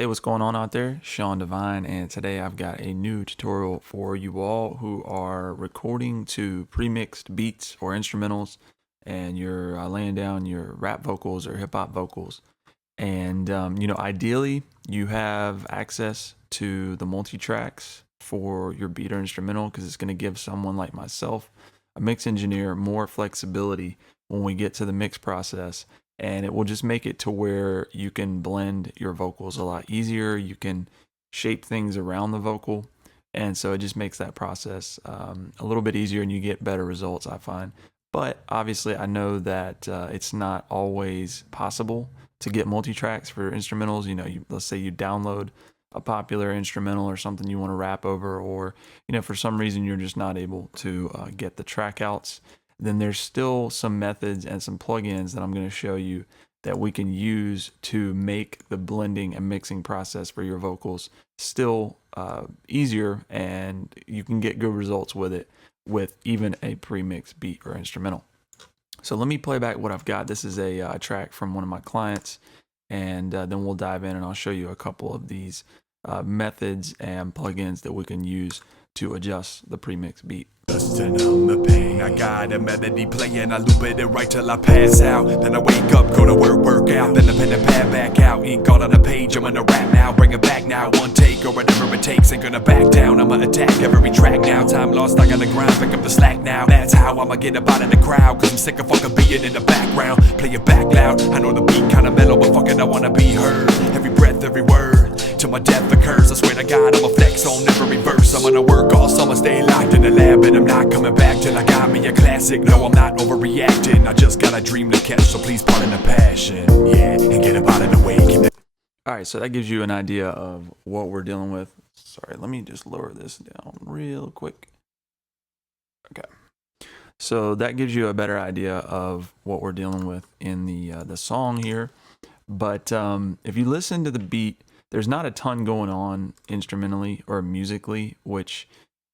Hey, what's going on out there? Sean Devine, and today I've got a new tutorial for you all who are recording to pre-mixed beats or instrumentals, and you're laying down your rap vocals or hip hop vocals. And ideally, you have access to the multi-tracks for your beat or instrumental because it's going to give someone like myself, a mix engineer, more flexibility when we get to the mix process, and it will just make it to where you can blend your vocals a lot easier. You can shape things around the vocal, and so it just makes that process a little bit easier, and you get better results, I find. But obviously, I know that it's not always possible to get multi-tracks for instrumentals. Let's say you download a popular instrumental or something you want to rap over, or for some reason you're just not able to get the track outs. Then there's still some methods and some plugins that I'm going to show you that we can use to make the blending and mixing process for your vocals still easier, and you can get good results with it with even a pre-mixed beat or instrumental. So let me play back what I've got. This is a track from one of my clients, and then we'll dive in and I'll show you a couple of these methods and plugins that we can use to adjust the pre-mixed beat. Just to numb the pain, I got a melody playing, I loop it and right till I pass out. Then I wake up, go to work out, then I pen and pad back out. Ink all on the page, I'm gonna rap now, bring it back now. One take or whatever it takes, ain't gonna back down. I'ma attack every track now. Time lost, I gotta grind, pick up the slack now. That's how I'ma get up out of the crowd, cause I'm sick of fucking being in the background. Play it back loud, I know the beat kinda mellow, but fucking I wanna be heard. Every breath, every word, till my death occurs. I swear to God, I'ma flex on every verse. I'm gonna work all summer, stay locked in the lab, and I'm not coming back till I got me a classic. No, I'm not overreacting, I just got a dream to catch, so please pardon the passion, yeah, and get up out of the way. Alright, so that gives you an idea of what we're dealing with. Sorry, let me just lower this down real quick. Okay. So that gives you a better idea of what we're dealing with in the song here. But if you listen to the beat, there's not a ton going on instrumentally or musically, which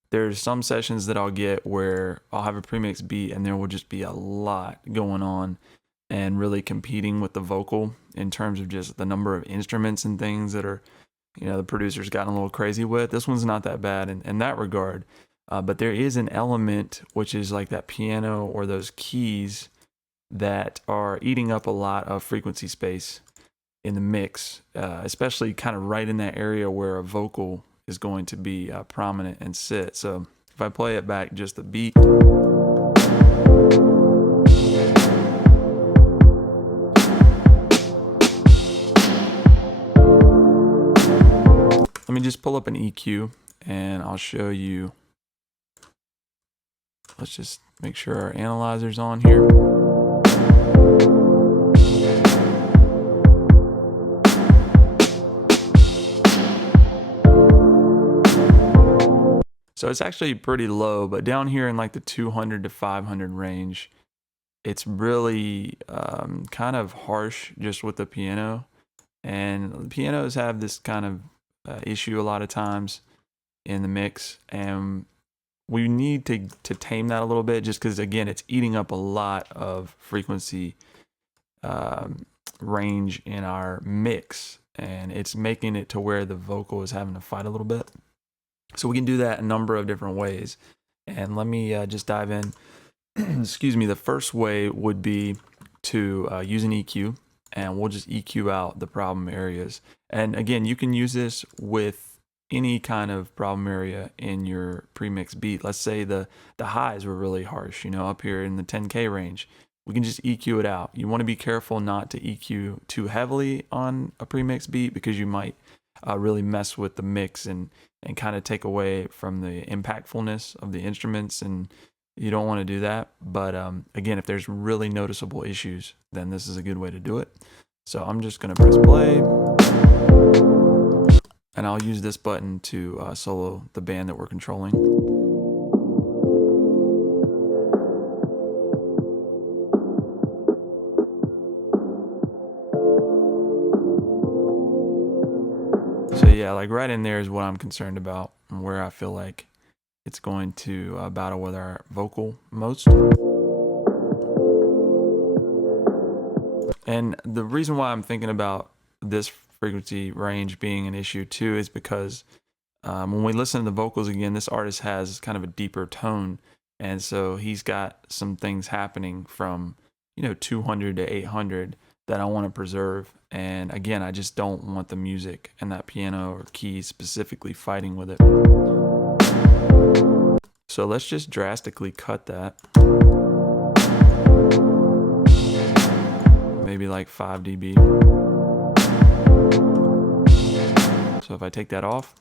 there's some sessions that I'll get where I'll have a premixed beat and there will just be a lot going on and really competing with the vocal in terms of just the number of instruments and things that are, the producer's gotten a little crazy with. This one's not that bad in that regard. But there is an element, which is like that piano or those keys that are eating up a lot of frequency space in the mix, especially kind of right in that area where a vocal is going to be prominent and sit. So if I play it back, just the beat. Let me just pull up an EQ and I'll show you. Let's just make sure our analyzer's on here. So it's actually pretty low, but down here in like the 200 to 500 range, it's really kind of harsh just with the piano. And the pianos have this kind of issue a lot of times in the mix, and we need to tame that a little bit, just because again it's eating up a lot of frequency range in our mix, and it's making it to where the vocal is having to fight a little bit. So we can do that a number of different ways, and let me just dive in. Excuse me. The first way would be to use an EQ, and we'll just EQ out the problem areas. And again, you can use this with any kind of problem area in your premix beat. Let's say the highs were really harsh, up here in the 10K range. We can just EQ it out. You want to be careful not to EQ too heavily on a premix beat, because you might really mess with the mix and kind of take away from the impactfulness of the instruments, and you don't want to do that. But again, if there's really noticeable issues, then this is a good way to do it. So I'm just going to press play, and I'll use this button to solo the band that we're controlling. So yeah, like right in there is what I'm concerned about, and where I feel like it's going to battle with our vocal most. And the reason why I'm thinking about this frequency range being an issue too is because when we listen to the vocals again, this artist has kind of a deeper tone, and so he's got some things happening from 200 to 800 that I want to preserve. And again, I just don't want the music and that piano or keys specifically fighting with it. So let's just drastically cut that. Maybe like 5 dB. So if I take that off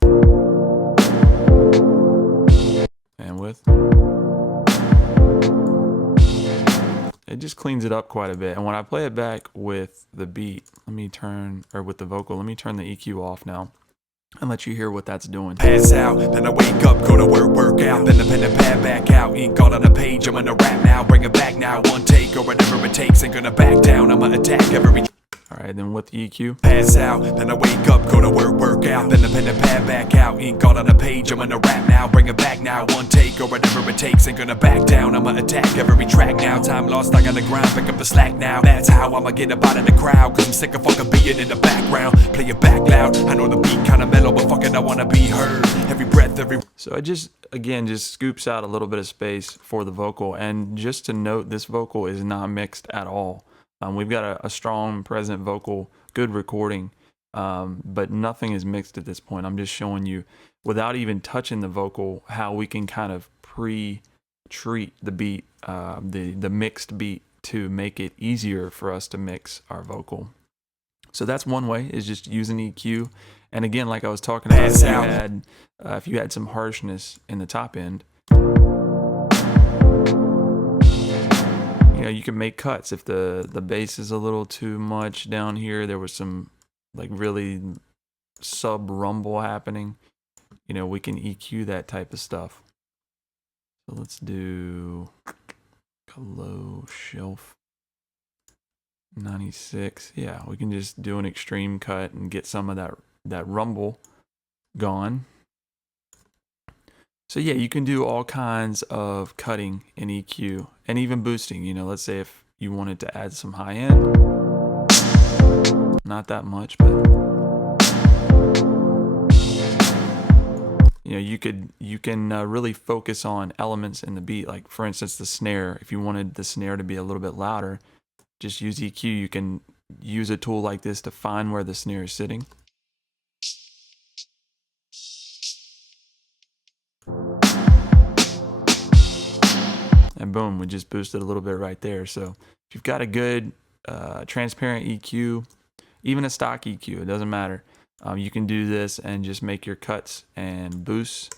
and width, it just cleans it up quite a bit. And when I play it back with the beat, with the vocal, let me turn the EQ off now and let you hear what that's doing. Pass out, then I wake up, go to work out, then the pen and pad back out. Ink all on the page, I'm gonna rap now, bring it back now, one take or whatever it takes. Ain't gonna back down, I'ma attack every. All right, then with the EQ. Pass out, then I wake up, go to work out, then the pen and pad back out. Ink all on the page, I'm gonna rap now, bring it back now, one take or whatever it takes. Ain't gonna back down, I'ma attack every track now. Time lost, I gotta grind, pick up the slack now. That's how I'ma get up out of the crowd, cause I'm sick of fucking being in the background. Play it back loud, I know the beat kinda mellow, but fucking I wanna be heard. Every breath, every. So I just scoops out a little bit of space for the vocal. And just to note, this vocal is not mixed at all. We've got a strong present vocal, good recording, but nothing is mixed at this point. I'm just showing you, without even touching the vocal, how we can kind of pre-treat the beat, the mixed beat, to make it easier for us to mix our vocal. So that's one way, is just using EQ. And again, like I was talking about, if you had some harshness in the top end, you can make cuts. If the bass is a little too much down here, there was some like really sub rumble happening, we can EQ that type of stuff. So let's do a low shelf 96. Yeah, we can just do an extreme cut and get some of that rumble gone. So yeah, you can do all kinds of cutting in EQ and even boosting. Let's say if you wanted to add some high end, not that much, but you can really focus on elements in the beat. Like for instance, the snare. If you wanted the snare to be a little bit louder, just use EQ. You can use a tool like this to find where the snare is sitting. And boom, we just boosted a little bit right there. So if you've got a good transparent EQ, even a stock EQ, it doesn't matter. You can do this and just make your cuts and boosts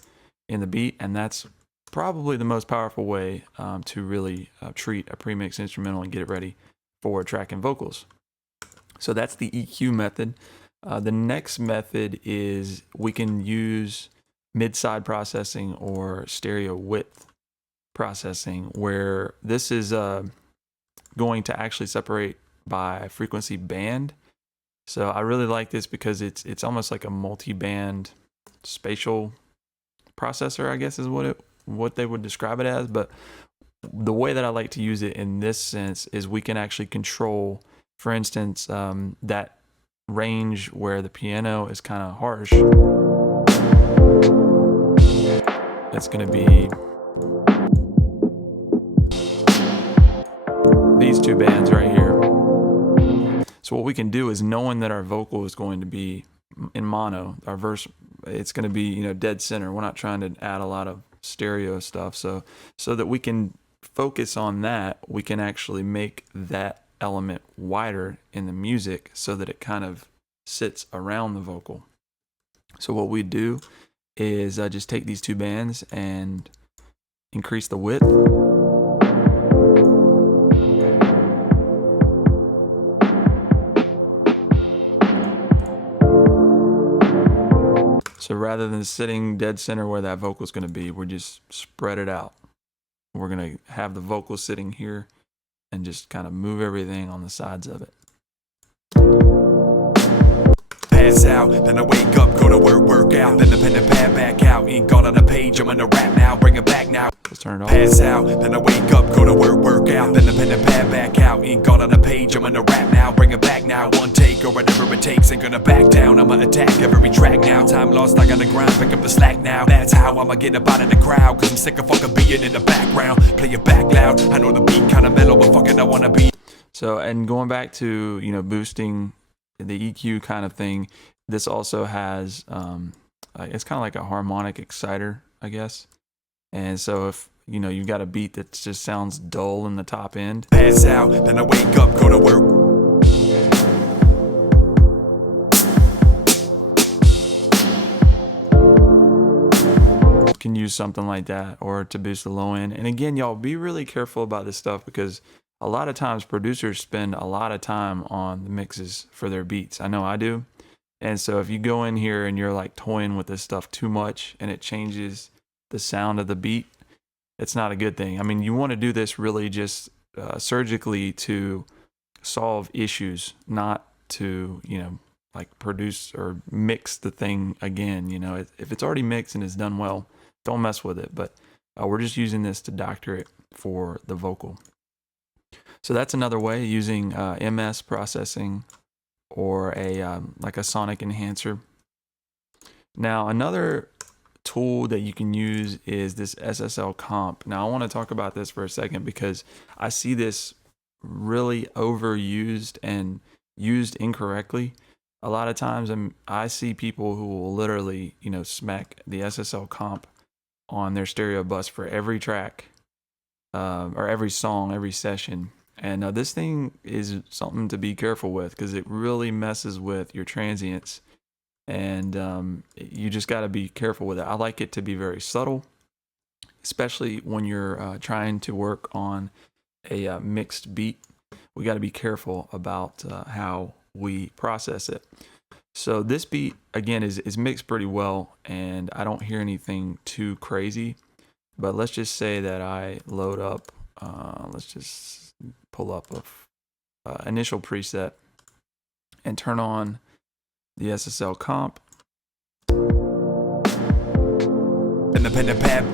in the beat. And that's probably the most powerful way to really treat a premix instrumental and get it ready for tracking vocals. So that's the EQ method. The next method is we can use mid-side processing or stereo width processing, where this is going to actually separate by frequency band. So I really like this because it's almost like a multi-band spatial processor, I guess is what they would describe it as. But the way that I like to use it in this sense is we can actually control, for instance, that range where the piano is kind of harsh. It's going to be these two bands right here. So what we can do is, knowing that our vocal is going to be in mono, our verse, it's going to be dead center. We're not trying to add a lot of stereo stuff. So that we can focus on that, we can actually make that element wider in the music so that it kind of sits around the vocal. So what we do is just take these two bands and increase the width. So rather than sitting dead center where that vocal is going to be, we're just spread it out. We're going to have the vocal sitting here and just kind of move everything on the sides of it. pass out, then I wake up, go to work out, then the pen and pad back out, ink all on the page, I'm gonna rap now, bring it back now. Let's turn it off. Pass out, then I wake up, go to work out, then the pen and pad back out, ink all on the page, I'm gonna rap now, bring it back now. One take or whatever it takes, ain't gonna back down, I'ma attack every track now. Time lost, I gotta grind, pick up the slack now. That's how I'ma get up out of the crowd, cause I'm sick of fucking being in the background. Play it back loud, I know the beat kinda mellow, but fuck it, I wanna be. So, and going back to, you know, boosting the EQ kind of thing, this also has, it's kind of like a harmonic exciter, I guess. And so if, you know, you've got a beat that just sounds dull in the top end. Pass out, then I wake up, go to work. Can use something like that, or to boost the low end. And again, y'all, be really careful about this stuff, because a lot of times producers spend a lot of time on the mixes for their beats. I know I do. And so if you go in here and you're like toying with this stuff too much and it changes the sound of the beat, it's not a good thing. I mean, you want to do this really just surgically to solve issues, not to, you know, like produce or mix the thing again. You know, if it's already mixed and it's done well, don't mess with it. But we're just using this to doctor it for the vocal. So that's another way, using MS processing or a like a sonic enhancer. Now, another tool that you can use is this Ssl Comp. Now, I want to talk about this for a second, because I see this really overused and used incorrectly. A lot of times I see people who will literally, you know, smack the Ssl Comp on their stereo bus for every track or every song, every session. And this thing is something to be careful with, because it really messes with your transients, and you just got to be careful with it. I like it to be very subtle, especially when you're trying to work on a mixed beat. We got to be careful about how we process it. So this beat, again, is mixed pretty well, and I don't hear anything too crazy. But let's just say that I load up, let's just pull up a initial preset and turn on the Ssl Comp. And the pen and pad.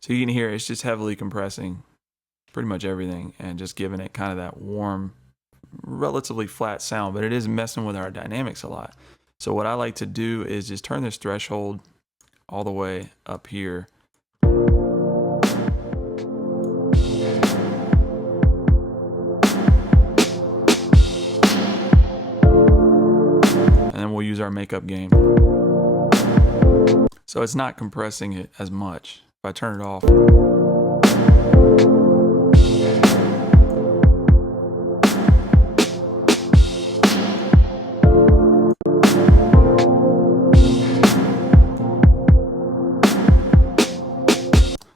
So you can hear it's just heavily compressing pretty much everything and just giving it kind of that warm, relatively flat sound, but it is messing with our dynamics a lot. So what I like to do is just turn this threshold all the way up here. And then we'll use our makeup gain. So it's not compressing it as much. If I turn it off,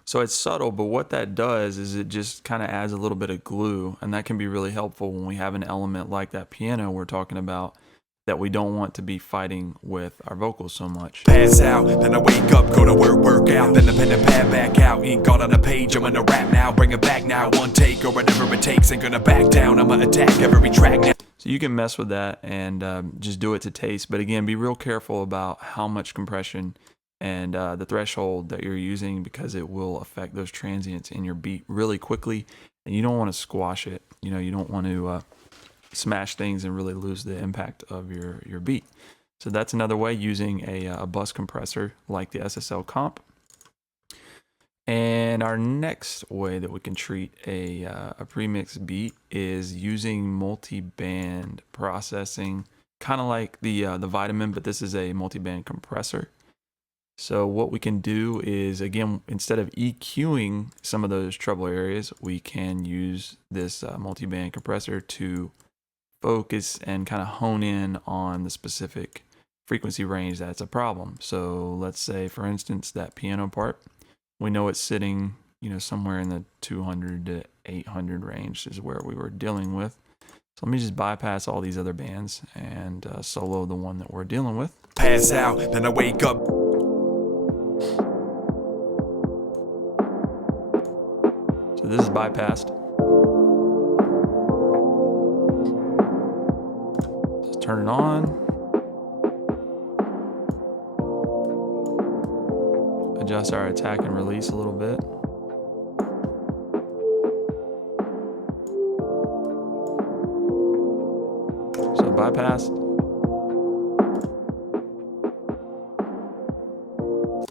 so it's subtle, but what that does is it just kind of adds a little bit of glue, and that can be really helpful when we have an element like that piano we're talking about that we don't want to be fighting with our vocals so much. Pass out, then I wake up, go to work out, then the pen and pad back out, ink all on the page, I'm gonna rap now, bring it back now. One take or whatever it takes, ain't gonna back down, I'ma attack every track now. So you can mess with that and just do it to taste, but again, be real careful about how much compression and the threshold that you're using, because it will affect those transients in your beat really quickly, and you don't want to squash it. You know, you don't want to smash things and really lose the impact of your beat. So that's another way, using a bus compressor like the Ssl Comp. And our next way that we can treat a premixed beat is using multiband processing, kind of like the Vitamin, but this is a multiband compressor. So what we can do is, again, instead of EQing some of those treble areas, we can use this multiband compressor to focus and kind of hone in on the specific frequency range that's a problem. So let's say, for instance, that piano part, we know it's sitting, you know, somewhere in the 200 to 800 range is where we were dealing with. So let me just bypass all these other bands and solo the one that we're dealing with. Pass out, then I wake up. this is bypassed. Let's turn it on. Adjust our attack and release a little bit. So bypassed.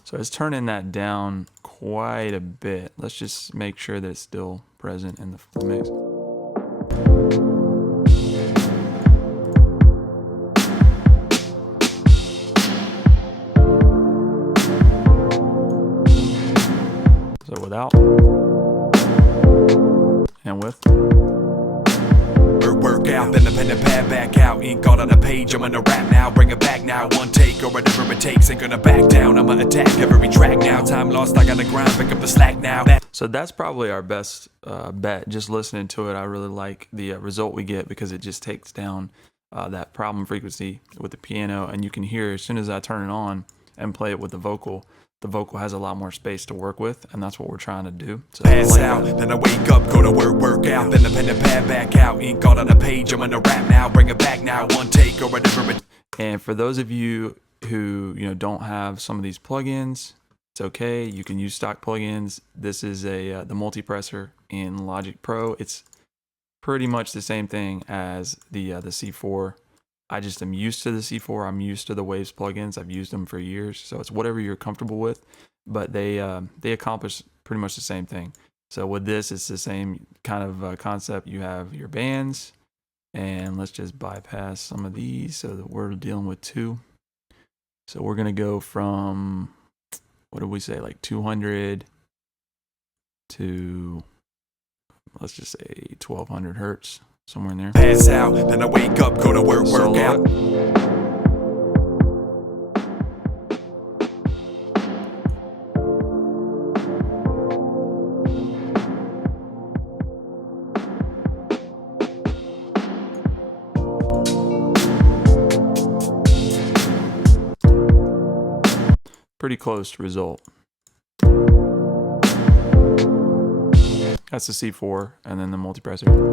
So it's turning that down quite a bit. Let's just make sure that it's still present in the mix. So without and with. Work out, then the pen and pad back out. Ink all on the page, I'm gonna rap now. Bring it back now, one take or whatever it takes. Ain't gonna back down, I'ma attack every track now. Time lost, I gotta grind, pick up the slack now. So that's probably our best bet. Just listening to it, I really like the result we get because it just takes down that problem frequency with the piano, and you can hear as soon as I turn it on and play it with the vocal has a lot more space to work with, and that's what we're trying to do. So pass out, then I wake up, go to work out. Then the pen and pad back out. Ink all on the page, I'm gonna rap now. Bring it back now, one take or whatever. And for those of you who don't have some of these plugins, it's okay. You can use stock plugins. This is the Multipressor in Logic Pro. It's pretty much the same thing as the C4. I just am used to the C4. I'm used to the Waves plugins. I've used them for years. So it's whatever you're comfortable with, but they accomplish pretty much the same thing. So with this, it's the same kind of concept. You have your bands, and let's just bypass some of these so that we're dealing with two. So we're gonna go from, what did we say, like 200 to, let's just say 1200 hertz. Somewhere in there. Pass out, then I wake up, go to work out. Pretty close result. That's the C4 and then the Multipressor.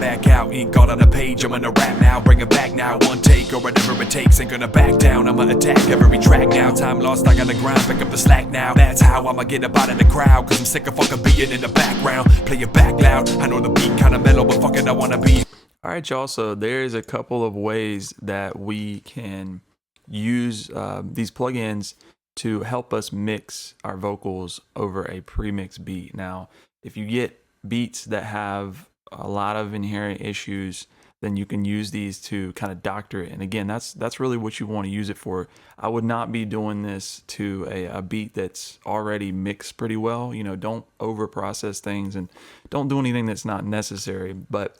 Back out, ink all on the page, I'm gonna rap now. Bring it back now, one take or whatever it takes. Ain't gonna back down, I'ma attack every track now. Time lost, I gotta grind, pick up the slack now. That's how I'ma get up out of the crowd, cause I'm sick of fucking being in the background. Play it back loud, I know the beat kinda mellow, but fuck it, I wanna be. Alright y'all, so there's a couple of ways that we can use these plugins to help us mix our vocals over a pre-mixed beat. Now, if you get beats that have a lot of inherent issues, then you can use these to kind of doctor it. And again, that's really what you want to use it for. I would not be doing this to a beat that's already mixed pretty well. Don't over process things and don't do anything that's not necessary. But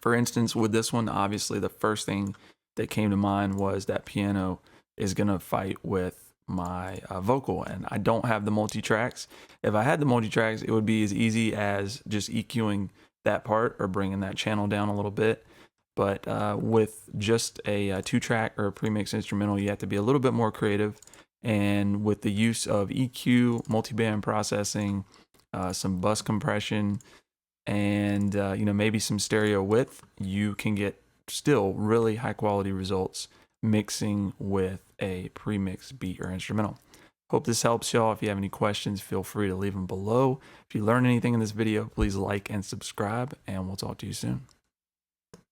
for instance, with this one, obviously the first thing that came to mind was that piano is gonna fight with my vocal, and I don't have the multi-tracks. If I had the multi-tracks, it would be as easy as just EQing that part or bringing that channel down a little bit. But with just a 2-track or a pre-mix instrumental, you have to be a little bit more creative. And with the use of EQ, multiband processing, some bus compression, and maybe some stereo width, you can get still really high quality results mixing with a pre-mixed beat or instrumental. Hope this helps y'all. If you have any questions, feel free to leave them below. If you learned anything in this video, please like and subscribe, and we'll talk to you soon.